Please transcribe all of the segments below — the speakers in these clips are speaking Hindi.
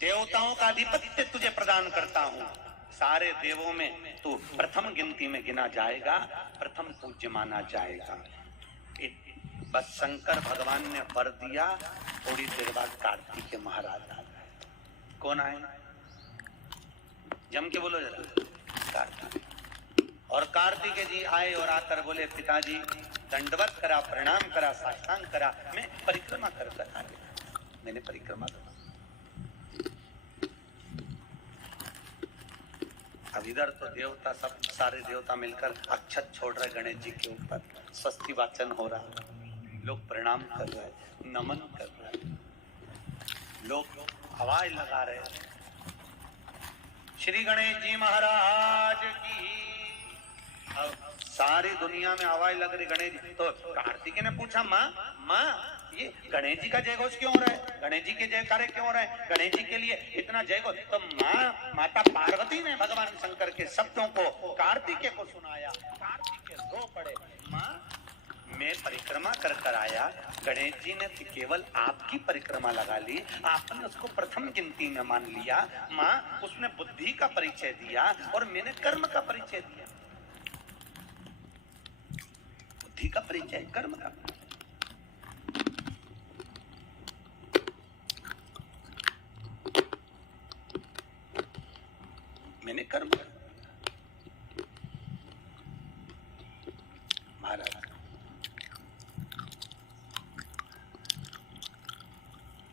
देवताओं का आधिपत्य तुझे प्रदान करता हूं। सारे देवों में तू प्रथम गिनती में गिना जाएगा, प्रथम पूज्य माना जाएगा। बस शंकर भगवान ने वर दिया, थोड़ी देर बाद कार्तिकेय महाराज आ गए। कौन आए? जम के बोलो जरा। कार्तिकेय। और कार्तिकेय जी आए और आकर बोले, पिताजी दंडवत करा, प्रणाम करा, साष्टांग करा, मैं परिक्रमा कर कर आ गया। मैंने परिक्रमा करा। अब इधर तो देवता सब सारे देवता मिलकर अक्षत छोड़ रहे गणेश जी के ऊपर, स्वस्ति वाचन हो रहा, लोग प्रणाम कर रहे, नमन कर रहे, लोग आवाज लगा रहे, श्री गणेश जी महाराज की। अब सारी दुनिया में आवाज लग रही गणेश जी। तो कार्तिकेय ने पूछा, माँ ये गणेश जी का जय घोष क्यों हो रहा है? गणेश जी के जयकारे क्यों हो रहे हैं? गणेश जी के लिए इतना जय घोष? तो माता पार्वती ने भगवान शंकर के शब्दों को कार्तिकेय को सुनाया। कार्तिकेय रो पड़े, माँ मैं परिक्रमा कर कर आया, गणेश जी ने केवल आपकी परिक्रमा लगा ली, आपने उसको प्रथम गिनती में मान लिया। माँ उसने बुद्धि का परिचय दिया और मैंने कर्म का परिचय दिया। बुद्धि का परिचय, कर्म का। मैंने कर्म महाराज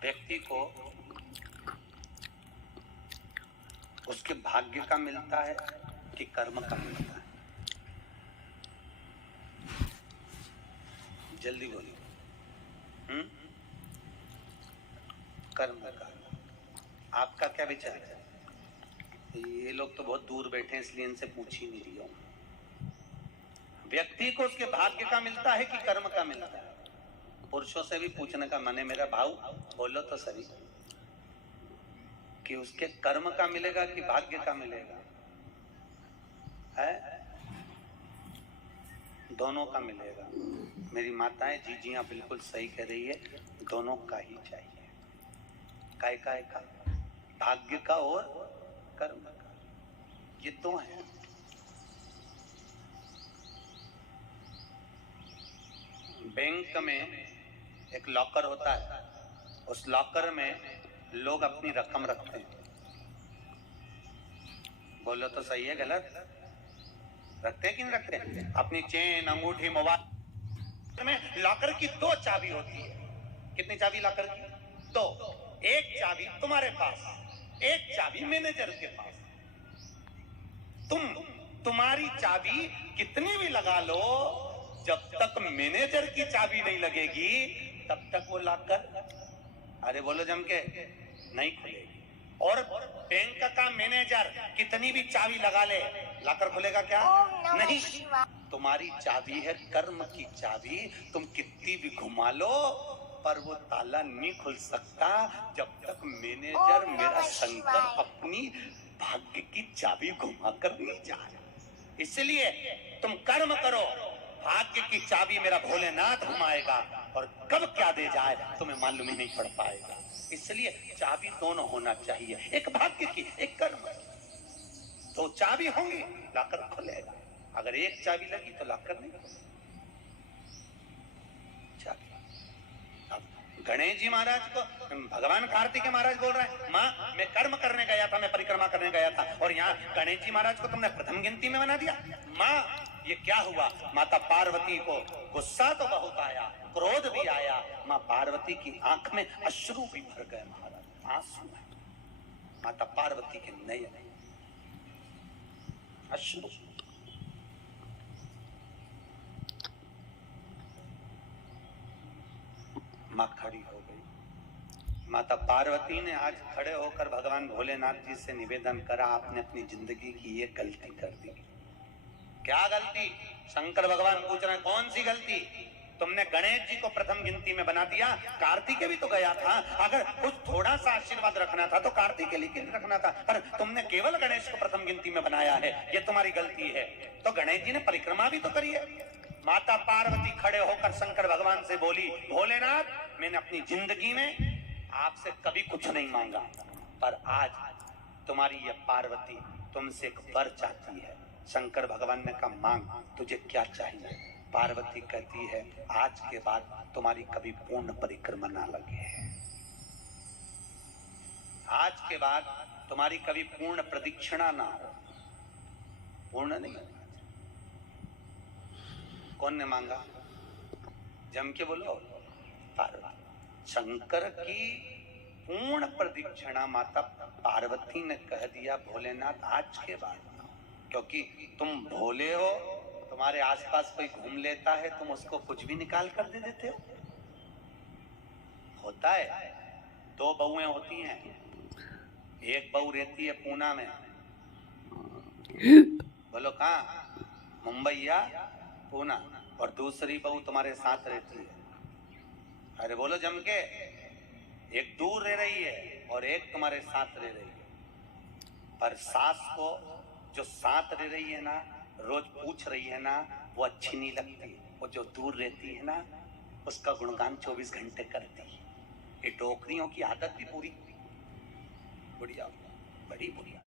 व्यक्ति को उसके भाग्य का मिलता है कि कर्म का मिलता है? जल्दी बोलिए। कर्म का। आपका क्या विचार है? ये लोग तो बहुत दूर बैठे हैं, इसलिए इनसे पूछ ही नहीं रही हूं। व्यक्ति को उसके भाग्य का मिलता है कि कर्म का मिलता है? पुरुषों से भी पूछने का मन है मेरा, भाऊ बोलो तो सही, कि उसके कर्म का मिलेगा कि भाग्य का मिलेगा? है दोनों का मिलेगा। मेरी माताएं जीजियां बिल्कुल सही कह रही है, दोनों का ही चाहिए। काय का? भाग्य का और कर्म का, ये दो हैं। बैंक में एक लॉकर होता है, उस लॉकर में लोग अपनी रकम रखते हैं। बोलो तो सही है गलत? रखते हैं कि नहीं रखते? अपनी चेन, अंगूठी, मोबाइल में लॉकर की दो चाबी होती है। कितनी चाबी लॉकर की? दो। एक चाबी तुम्हारे पास, एक चाबी मैनेजर के पास। तुम्हारी चाबी कितनी भी लगा लो, जब तक मैनेजर की चाबी नहीं लगेगी तब तक वो लॉकर, अरे बोलो जम के, नहीं खुलेगी। और बैंक का मैनेजर कितनी भी चाबी लगा ले, लॉकर खुलेगा क्या? नहीं। तुम्हारी चाबी है कर्म की चाबी, तुम कितनी भी घुमा लो पर वो ताला नहीं खुल सकता जब तक मैनेजर मेरा शंकर अपनी भाग्य की चाबी घुमा कर नहीं जाए। इसलिए तुम कर्म करो, भाग्य की चाबी मेरा भोलेनाथ घुमाएगा, और कब क्या दे जाए तुम्हें मालूम ही नहीं पड़ पाएगा। इसलिए चाबी दोनों होना चाहिए, एक भाग्य की, एक कर्म की। तो चाबी होंगी लॉकर खुलेगा, अगर एक चाबी लगी तो लॉकर नहीं खुलेगा। गणेश जी महाराज को भगवान कार्तिकेय महाराज बोल रहे हैं, माँ मैं कर्म करने गया था, मैं परिक्रमा करने गया था, और यहाँ गणेश जी महाराज को तुमने प्रथम गिनती में बना दिया। माँ ये क्या हुआ? माता पार्वती को गुस्सा तो बहुत आया, क्रोध भी आया। माँ पार्वती की आंख में अश्रु भी भर गए महाराज, आंसू है माता पार्वती के नयन अश्रु। माँ खड़ी हो गई। माता पार्वती ने आज खड़े होकर भगवान भोलेनाथ जी से निवेदन करा, आपने अपनी जिंदगी की ये गलती कर दी। क्या गलती? शंकर भगवान पूछ रहे हैं, कौन सी गलती? तुमने गणेश जी को प्रथम गिनती में बना दिया, कार्तिकेय भी तो गया था, अगर कुछ थोड़ा सा आशीर्वाद रखना था तो कार्तिकेय के लिए रखना था, पर तुमने केवल गणेश को प्रथम गिनती में बनाया है, ये तुम्हारी गलती है। तो गणेश जी ने परिक्रमा भी तो करी है। माता पार्वती खड़े होकर शंकर भगवान से बोली, भोलेनाथ मैंने अपनी जिंदगी में आपसे कभी कुछ नहीं मांगा, और आज तुम्हारी ये पार्वती तुमसे एक वर चाहती है। शंकर भगवान ने कहा मांग, तुझे क्या चाहिए? पार्वती कहती है आज के बाद तुम्हारी कभी पूर्ण परिक्रमा ना लगे, आज के बाद तुम्हारी कभी पूर्ण प्रदक्षिणा ना हो। पूर्ण नहीं होगा। कौन ने मांगा? जम के बोलो। पार्वती। शंकर की पूर्ण प्रदक्षिणा माता पार्वती ने कह दिया भोलेनाथ आज के बाद, क्योंकि तुम भोले हो, तुम्हारे आसपास कोई घूम लेता है तुम उसको कुछ भी निकाल कर दे देते हो। होता है, दो बहुएं होती हैं, एक बहू रहती है पूना में, बोलो कहाँ? मुंबई या पूना, और दूसरी बहू तुम्हारे साथ रहती है। अरे बोलो जम के, एक दूर रह रही है और एक तुम्हारे साथ रह रही है। पर सास को जो साथ रह रही है ना, रोज पूछ रही है ना, वो अच्छी नहीं लगती। वो जो दूर रहती है ना, उसका गुणगान 24 घंटे करती है। ये डोकरियों की आदत भी पूरी बढ़िया, बड़ी बुरी।